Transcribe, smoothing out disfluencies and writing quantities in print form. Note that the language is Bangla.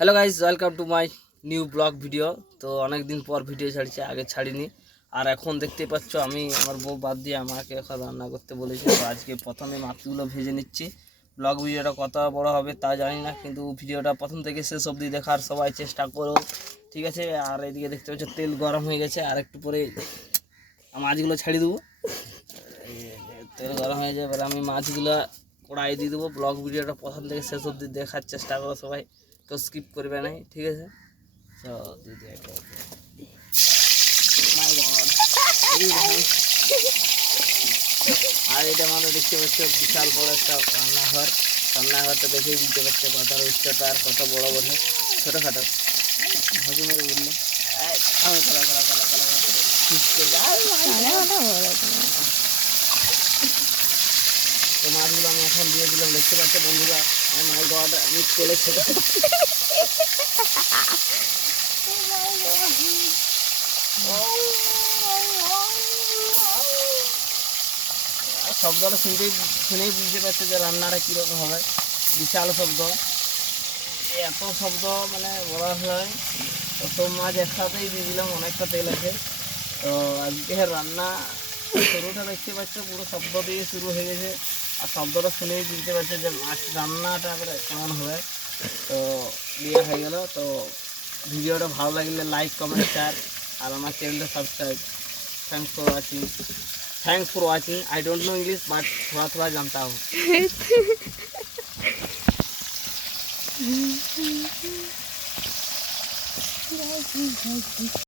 Hello guys, welcome to my new blog video. তো অনেক দিন পর ভিডিও ছাড়ছি, আগে ছাড়িনি। আর এখন দেখতেই পাচ্ছ আমি আমার বউ বাদ দিয়ে আমাকে এখন রান্না করতে বলেছি। তো আজকে প্রথমে মাছগুলো ভেজে নিচ্ছি। ব্লগ ভিডিওটা কত বড় হবে তা জানি না, কিন্তু ভিডিওটা প্রথম থেকে শেষ অবধি দেখার সবাই চেষ্টা করো, ঠিক আছে? আর এদিকে দেখতে পাচ্ছ তেল গরম হয়ে গেছে, আর একটু পরে মাছগুলো ছাড়িয়ে দেবো। তেল গরম হয়ে যায়, এবার আমি মাছগুলো কড়াই দিয়ে দেবো। ব্লগ ভিডিওটা প্রথম থেকে শেষ অবধি দেখার চেষ্টা করো সবাই, তো স্কিপ করবে না, ঠিক আছে? তো দিদি আর এটা আমাদের দেখতে পাচ্ছ বিশাল বড় একটা রান্নাঘর। রান্নাঘরটা দেখেই বুঝতে পারছো কত উচ্চতা আর কত বড় বড় ছোটোখাটো ভাজি মেরে বললো তো মাছগুলো আমি এখন দিয়ে দিলাম। দেখতে পাচ্ছি বন্ধুরা, মাছ গড আমি তেলে ছেড়ে শব্দটা শুনেই বুঝতে পারছে যে রান্নাটা কীরকম হবে। বিশাল শব্দ, এত শব্দ মানে বলা হয়। তো সব মাছ একসাথেই দিয়ে দিলাম, অনেকটা তেল আছে। তো আজকে রান্না শুরুটা দেখতে পাচ্ছ পুরো শব্দ দিয়ে শুরু হয়ে গেছে। আর শব্দটা শুনেই বুঝতে পারছে যে মাছ রান্নাটা করে কেমন হবে। তো বিয়ে হয়ে গেল। তো ভিডিওটা ভালো লাগলে লাইক, কমেন্ট, শেয়ার, আর আমার চ্যানেলটা subscribe. Thanks for watching. I don't know English but थोड़ा थोड़ा जानता हूँ।